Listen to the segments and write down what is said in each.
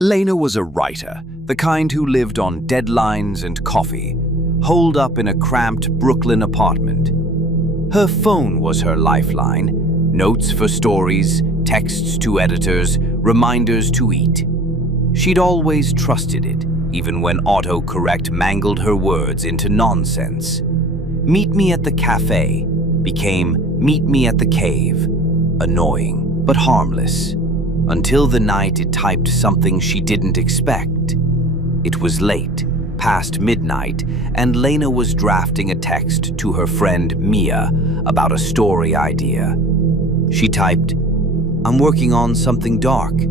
Lena was a writer, the kind who lived on deadlines and coffee, holed up in a cramped Brooklyn apartment. Her phone was her lifeline, notes for stories, texts to editors, reminders to eat. She'd always trusted it, even when autocorrect mangled her words into nonsense. Meet me at the cafe became meet me at the cave, annoying but harmless, until the night it typed something she didn't expect. It was late, past midnight, and Lena was drafting a text to her friend Mia about a story idea. She typed, "I'm working on something dark."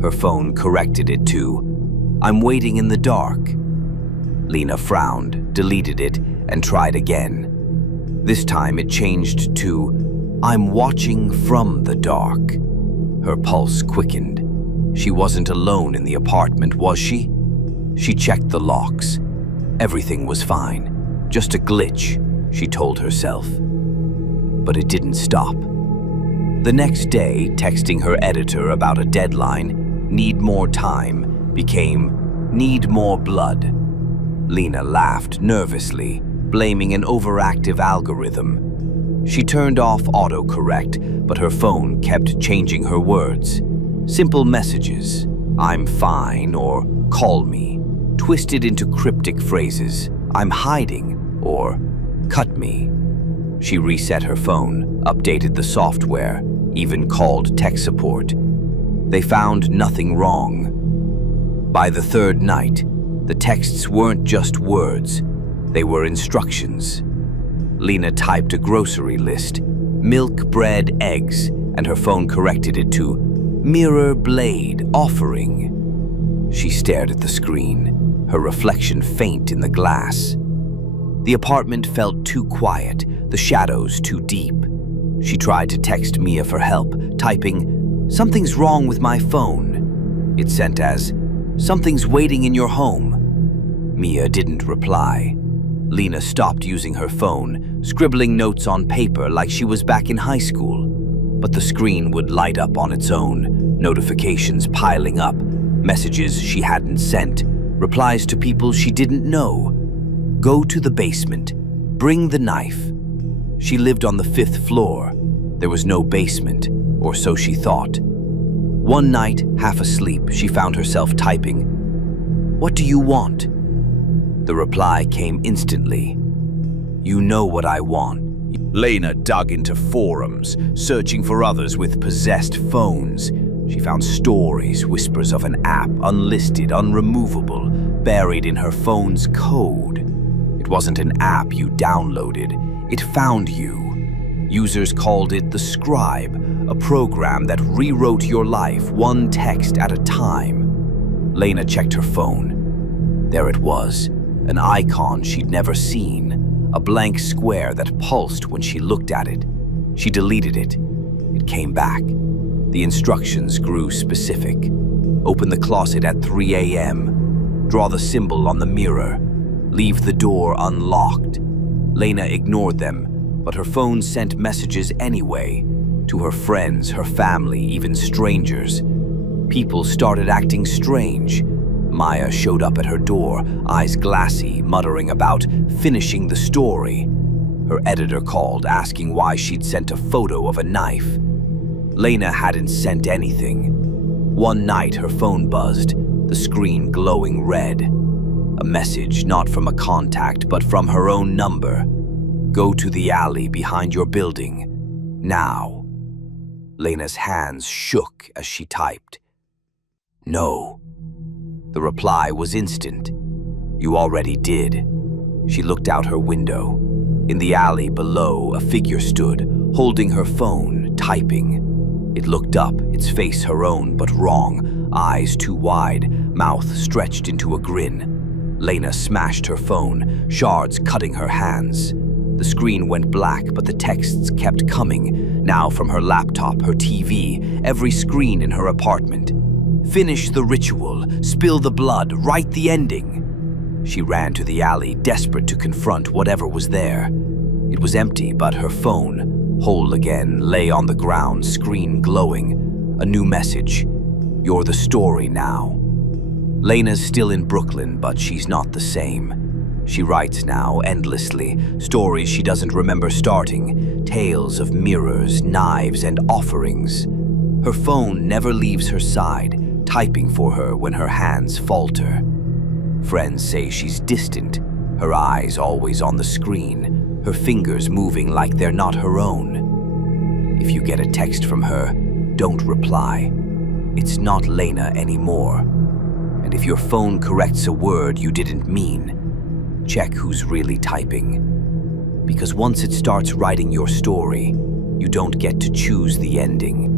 Her phone corrected it to, "I'm waiting in the dark." Lena frowned, deleted it, and tried again. This time it changed to, "I'm watching from the dark." Her pulse quickened. She wasn't alone in the apartment, was she? She checked the locks. Everything was fine. Just a glitch, she told herself. But it didn't stop. The next day, texting her editor about a deadline, "Need more time," became, "Need more blood." Lena laughed nervously, blaming an overactive algorithm. She turned off autocorrect, but her phone kept changing her words. Simple messages, "I'm fine," or "Call me," twisted into cryptic phrases, "I'm hiding," or "Cut me." She reset her phone, updated the software, even called tech support. They found nothing wrong. By the third night, the texts weren't just words, they were instructions. Lena typed a grocery list, milk, bread, eggs, and her phone corrected it to mirror blade offering. She stared at the screen, her reflection faint in the glass. The apartment felt too quiet, the shadows too deep. She tried to text Mia for help, typing, "Something's wrong with my phone." It sent as, "Something's waiting in your home." Mia didn't reply. Lena stopped using her phone, scribbling notes on paper like she was back in high school. But the screen would light up on its own, notifications piling up, messages she hadn't sent, replies to people she didn't know. "Go to the basement. Bring the knife." She lived on the 5th floor. There was no basement, or so she thought. One night, half asleep, she found herself typing, "What do you want?" The reply came instantly. "You know what I want." Lena dug into forums, searching for others with possessed phones. She found stories, whispers of an app, unlisted, unremovable, buried in her phone's code. It wasn't an app you downloaded, it found you. Users called it the Scribe, a program that rewrote your life one text at a time. Lena checked her phone. There it was, an icon she'd never seen, a blank square that pulsed when she looked at it. She deleted it. It came back. The instructions grew specific. Open the closet at 3 a.m. Draw the symbol on the mirror. Leave the door unlocked. Lena ignored them, but her phone sent messages anyway, to her friends, her family, even strangers. People started acting strange. Maya showed up at her door, eyes glassy, muttering about finishing the story. Her editor called, asking why she'd sent a photo of a knife. Lena hadn't sent anything. One night her phone buzzed, the screen glowing red. A message not from a contact, but from her own number. "Go to the alley behind your building. Now." Lena's hands shook as she typed. "No." The reply was instant. "You already did." She looked out her window. In the alley below, a figure stood, holding her phone, typing. It looked up, its face her own, but wrong, eyes too wide, mouth stretched into a grin. Lena smashed her phone, shards cutting her hands. The screen went black, but the texts kept coming, now from her laptop, her TV, every screen in her apartment. "Finish the ritual, spill the blood, write the ending." She ran to the alley, desperate to confront whatever was there. It was empty, but her phone, whole again, lay on the ground, screen glowing. A new message. "You're the story now." Lena's still in Brooklyn, but she's not the same. She writes now, endlessly, stories she doesn't remember starting, tales of mirrors, knives, and offerings. Her phone never leaves her side, typing for her when her hands falter. Friends say she's distant, her eyes always on the screen, her fingers moving like they're not her own. If you get a text from her, don't reply. It's not Lena anymore. And if your phone corrects a word you didn't mean, check who's really typing. Because once it starts writing your story, you don't get to choose the ending.